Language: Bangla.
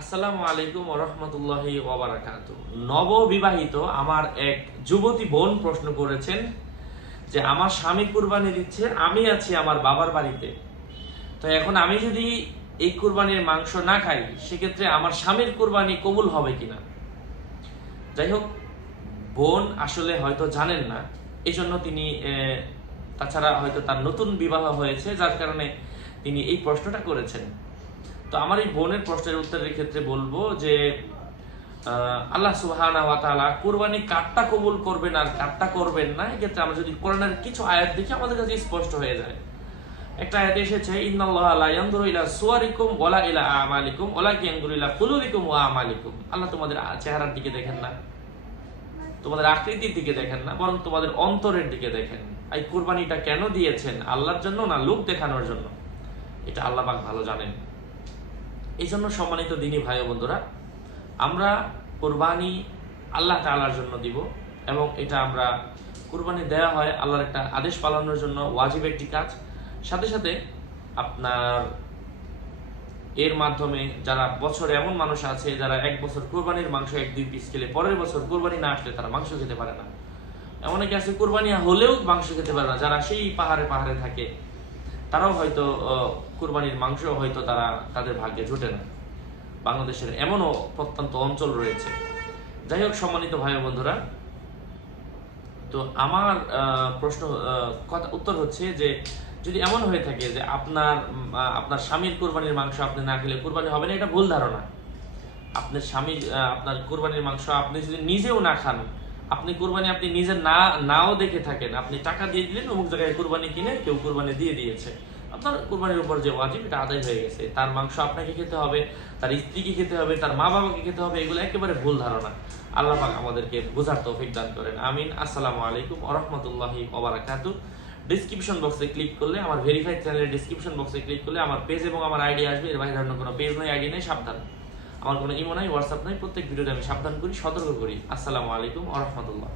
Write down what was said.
আসসালামু আলাইকুম রহমতুল্লাহি ওবরাকাত নববিবাহিত আমার এক যুবতী বোন প্রশ্ন করেছেন যে, আমার স্বামী কুরবানি দিচ্ছে, আমি আছি আমার বাবার বাড়িতে। তো এখন আমি যদি এই কুরবানির মাংস না খাই, সেক্ষেত্রে আমার স্বামীর কুরবানি কবুল হবে কিনা? যাই হোক বোন আসলে হয়তো জানেন না এই জন্য তিনি তাছাড়া হয়তো তার নতুন বিবাহ হয়েছে, যার কারণে তিনি এই প্রশ্নটা করেছেন। তো আমার এই বোনের প্রশ্নের উত্তরের ক্ষেত্রে বলব যে আল্লাহ সুবহানাহু ওয়া তাআলা কুরবানি কাটটা কবুল করবেন আর কাটটা করবেন না। এক্ষেত্রে আমরা যদি কোরআনের কিছু আয়াত দেখি, আমাদের কাছে স্পষ্ট হয়ে যায়। একটা আয়াত এসেছে ওয়ালা ইলা আমালিকুম ইলা কুলুবিকুম ওয়া আমালিকুম। আল্লাহ তোমাদের চেহারার দিকে দেখেন না। তোমাদের আকৃতির দিকে দেখেন না, বরং তোমাদের অন্তরের দিকে দেখেন। এই কুরবানিটা কেন দিয়েছেন? আল্লাহর জন্য না লোক দেখানোর জন্য? এটা আল্লাহ পাক ভালো জানেন। এই জন্য সম্মানিত দিনই ভাই বন্ধুরা, আমরা কোরবানি আল্লাহ তাআলার জন্য দিব এবং এটা আমরা কোরবানি দেওয়া হয় আল্লাহর একটা আদেশ পালনের জন্য, ওয়াজিব একটি কাজ। সাথে সাথে আপনার এর মাধ্যমে যারা বছরে এমন মানুষ আছে, যারা এক বছর কোরবানির মাংস এক দুই পিস খেলে, পরের বছর কোরবানি না আসলে তারা মাংস খেতে পারে না। এমন অনেকে আছে কোরবানি হলেও মাংস খেতে পারে না, যারা সেই পাহাড়ে পাহাড়ে থাকে। তারাও হয়তো কুরবানির মাংস হয়তো তারা তাদের ভাগ্যে জোটে না। বাংলাদেশের এমনও প্রত্যন্ত অঞ্চল রয়েছে। যাই হোক সম্মানিত ভাই বন্ধুরা তো আমার প্রশ্ন কথা উত্তর হচ্ছে যে যদি এমন হয়ে থাকে যে আপনার আপনার স্বামীর কোরবানির মাংস আপনি না খেলে কোরবানি হবে না এটা ভুল ধারণা। আপনার স্বামী আহ, আপনার কোরবানির মাংস আপনি যদি নিজেও না খান আপনি কোরবানি আপনি নিজে না, নাও দেখে থাকেন। আপনি টাকা দিয়ে দিলেন, অমুক জায়গায় কোরবানি কিনে কেউ কোরবানি দিয়ে দিয়েছে। আপনার কোরবানির উপর যে ওয়াজিব, এটা আদায় হয়ে গেছে। তার মাংস আপনাকে খেতে হবে, তার স্ত্রীকে খেতে হবে, তার মা বাবাকে খেতে হবে, এগুলো একেবারে ভুল ধারণা। আল্লাহ পাক আমাদেরকে বোঝার তৌফিক দান করেন। আমিন। আসসালামু আলাইকুম ওরহমতুল্লাহি ওবারাকাতু ডিসক্রিপশন বক্সে ক্লিক করলে, আমার ভেরিফাইড চ্যানেলের ডিসক্রিপশন বক্সে ক্লিক করলে, আমার পেজ এবং আমার আইডি আসবে। এর বাইরে অন্য কোনো পেজ নয় আইডি নেই, সাবধান। আমার কোনো ইমো নাই হোয়াটসঅ্যাপ নাই, প্রত্যেক ভিডিওতে আমি সাবধান করি, সতর্ক করি। আসসালামু আলাইকুম ওরহমতুল্লাহ